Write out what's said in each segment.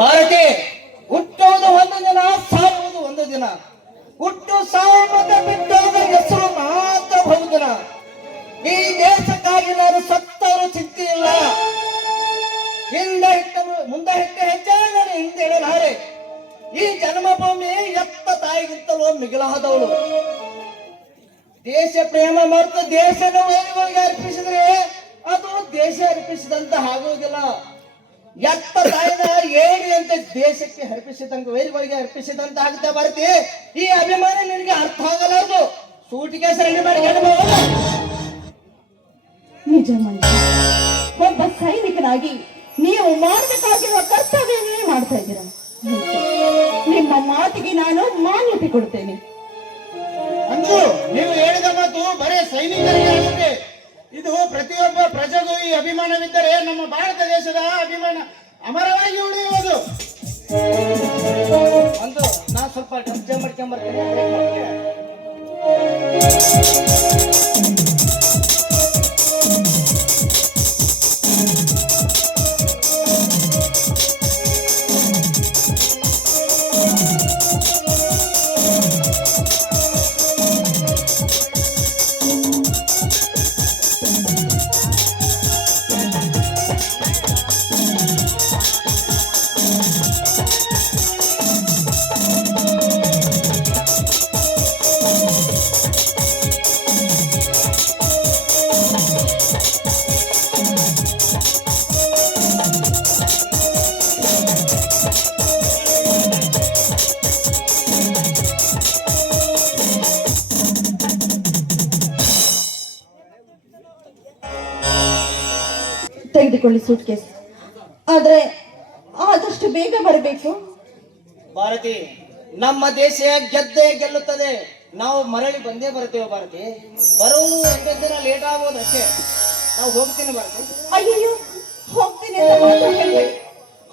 ಭಾರತಿ, ಹುಟ್ಟುವುದು ಒಂದು ದಿನ, ಸಾಯುವುದು ಒಂದು ದಿನ. ಹುಟ್ಟು ಸಾವು ಮತ್ತೆ ಬಿಟ್ಟೋದ ಹೆಸರು ಮಾತ್ರ ಬಹುದಿನ. ಈ ದೇಶಕ್ಕಾಗಿ ನಾನು ಸತ್ತರೂ ಚಿಂತೆ ಇಲ್ಲ. ಮುಂದೆ ಹೆಜ್ಜೆ ನಾನು ಹಿಂದೆ ಇಡಲಾರೆ. ಈ ಜನ್ಮಭೂಮಿ ಎತ್ತ ತಾಯಿಗಿಂತಲೂ ಮಿಗಿಲಾದವಳು. ದೇಶ ಪ್ರೇಮ ಮತ್ತು ದೇಶದ ವೈರಿಗಳಿಗೆ ಅರ್ಪಿಸಿದ್ರೆ ಅದು ದೇಶ ಅರ್ಪಿಸಿದಂತ ಆಗುವುದಿಲ್ಲ. ಎತ್ತ ತಾಯಿನ ಏಳಿ ಅಂತ ದೇಶಕ್ಕೆ ಅರ್ಪಿಸಿದಂತ ವೈರಿಗಳಿಗೆ ಅರ್ಪಿಸಿದಂತ ಆಗುತ್ತೆ. ಭಾರತಿ, ಈ ಅಭಿಮಾನ ನಿನಗೆ ಅರ್ಥ ಆಗಲಾರದು. ಸೂಟಿಗೆ ಸರಣಿ ಮಾಡಿ ನಿಜ ಮನುಷ್ಯ, ಒಬ್ಬ ಸೈನಿಕನಾಗಿ ನೀವು ಮಾಡಬೇಕಾಗಿರುವ ಕರ್ತವ್ಯವನ್ನೇ ಮಾಡ್ತಾ ಇದ್ದೀರಾ. ನಿಮ್ಮ ಮಾತಿಗೆ ನಾನು ಮಾನ್ಯತೆ ಕೊಡ್ತೇನೆ. ಅಂಜು, ನೀವು ಹೇಳಿದ ಮಾತು ಬರೇ ಸೈನಿಕರಿಗೆ ಅಷ್ಟೇ. ಇದು ಪ್ರತಿಯೊಬ್ಬ ಪ್ರಜೆಗೂ ಈ ಅಭಿಮಾನವಿದ್ದರೆ ನಮ್ಮ ಭಾರತ ದೇಶದ ಅಭಿಮಾನ ಅಮರವಾಗಿ ಉಳಿಯುವುದು. ಅಂದು ನಾ ಸ್ವಲ್ಪ ಡ್ರಸ್ ಮಾಡ್ಕೊಂಬರ್ತೇನೆ. ತೆಗೆದುಕೊಳ್ಳಿ ಸೂಟ್ ಕೇಸ್. ಆದ್ರೆ ಆದಷ್ಟು ಬೇಗ ಬರಬೇಕು. ಭಾರತಿ, ನಮ್ಮ ದೇಶ ಗೆದ್ದೇ ಗೆಲ್ಲುತ್ತದೆ. ನಾವು ಮರಳಿ ಬಂದೇ ಬರ್ತೇವೆ. ಭಾರತಿ, ಬರೋದು 2 ದಿನ ಲೇಟ್ ಆಗೋದು ಅಷ್ಟೇ. ನಾವು ಹೋಗ್ತೀನಿ ಭಾರತಿ. ಅಯ್ಯೋ, ಹೋಗ್ತೀನಿ ಅಂತ ಮಾತ್ರ ಹೇಳ್ಬೇಡಿ.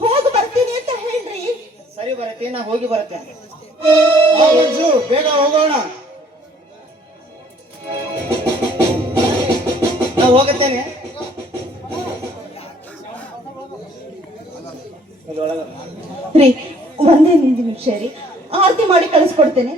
ಹೋಗಿ ಬರ್ತೀನಿ ಅಂತ ಹೇಳ್ರಿ. ಸರಿ ಭಾರತಿ, ನಾ ಹೋಗಿ ಬರ್ತೇನೆ. ಮಂಜು, ಬೇಗ ಹೋಗೋಣ. ನಾ ಹೋಗುತ್ತೇನೆ. ರೀ, ಒಂದೇ ನಿಮಿಷ ರೀ, ಆರತಿ ಮಾಡಿ ಕಳಿಸ್ಕೊಡ್ತೇನೆ.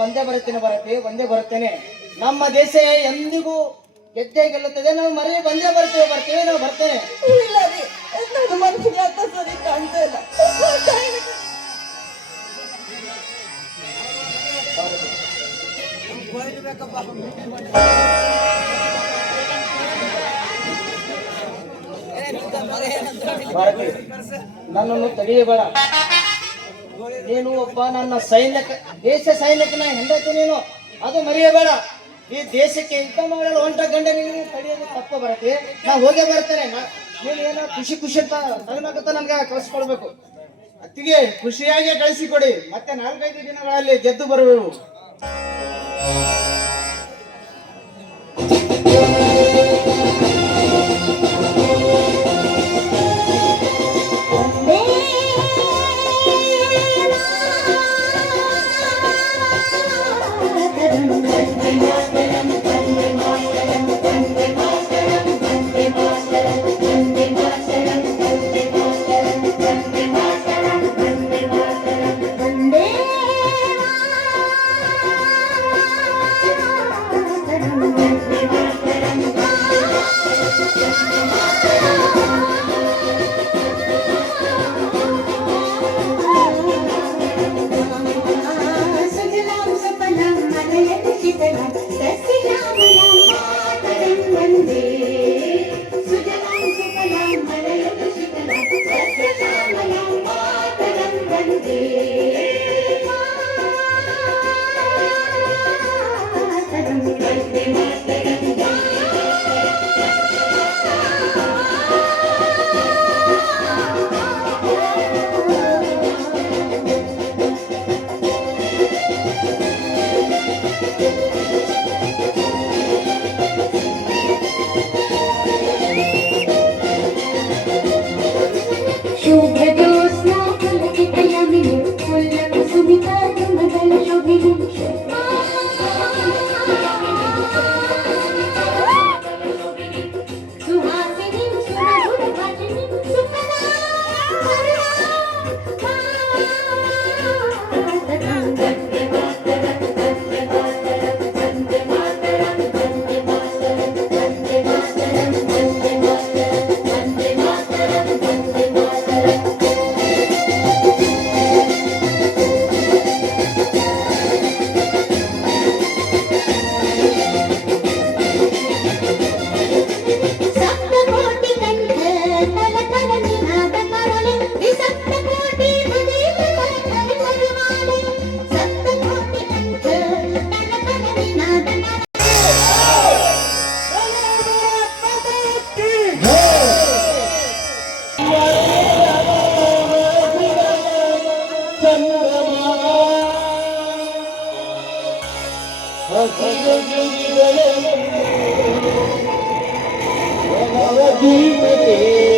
ಬಂದೇ ಬರುತ್ತೇನೆ ಭಾರತಿ, ಬಂದೇ ಬರುತ್ತೇನೆ. ನಮ್ಮ ದೇಶ ಎಂದಿಗೂ ಗೆದ್ದೇ ಗೆಲ್ಲುತ್ತದೆ. ನಾವು ಮರಳಿ ಬಂದೇ ಬರ್ತೇವೆ. ನಾವು ಬರ್ತೇನೆ. ಇಲ್ಲ ರೀ, ನನ್ನ ಮನಸ್ಸಿಗೆ ಯಾಕೆ ಸರಿ ಕಾಣ್ತಾ ಇಲ್ಲ. ಭಾರತಿ, ನನ್ನನ್ನು ತಡೆಯಬೇಡ. ನೀನು ಒಬ್ಬ ನನ್ನ ಸೈನಿಕ, ದೇಶ ಸೈನಿಕನ ಹೆಂಡತಿ ನೀನು, ಅದು ಮರೆಯಬೇಡ. ಈ ದೇಶಕ್ಕೆ ಯುದ್ಧ ಮಾಡಲು ಹೊಂಟ ಗಂಡ ನೀನು ತಡೆಯೋದು ತಪ್ಪ ಬರತ್ತೆ. ನಾ ಹೋಗೇ ಬರ್ತೇನೆ. ನೀನು ಏನೋ ಖುಷಿ ಅಂತ ನಗನಗುತ್ತ ನನ್ಗೆ ಕಳಿಸ್ಕೊಡ್ಬೇಕು. ಅತ್ತಿಗೆ ಖುಷಿಯಾಗಿ ಕಳಿಸಿಕೊಡಿ. ಮತ್ತೆ 4-5 ದಿನಗಳಲ್ಲಿ ಗೆದ್ದು ಬರುವೆವು. ಹಸಿರು ಗಿರಿಗಳ ನವದೀಪದೇ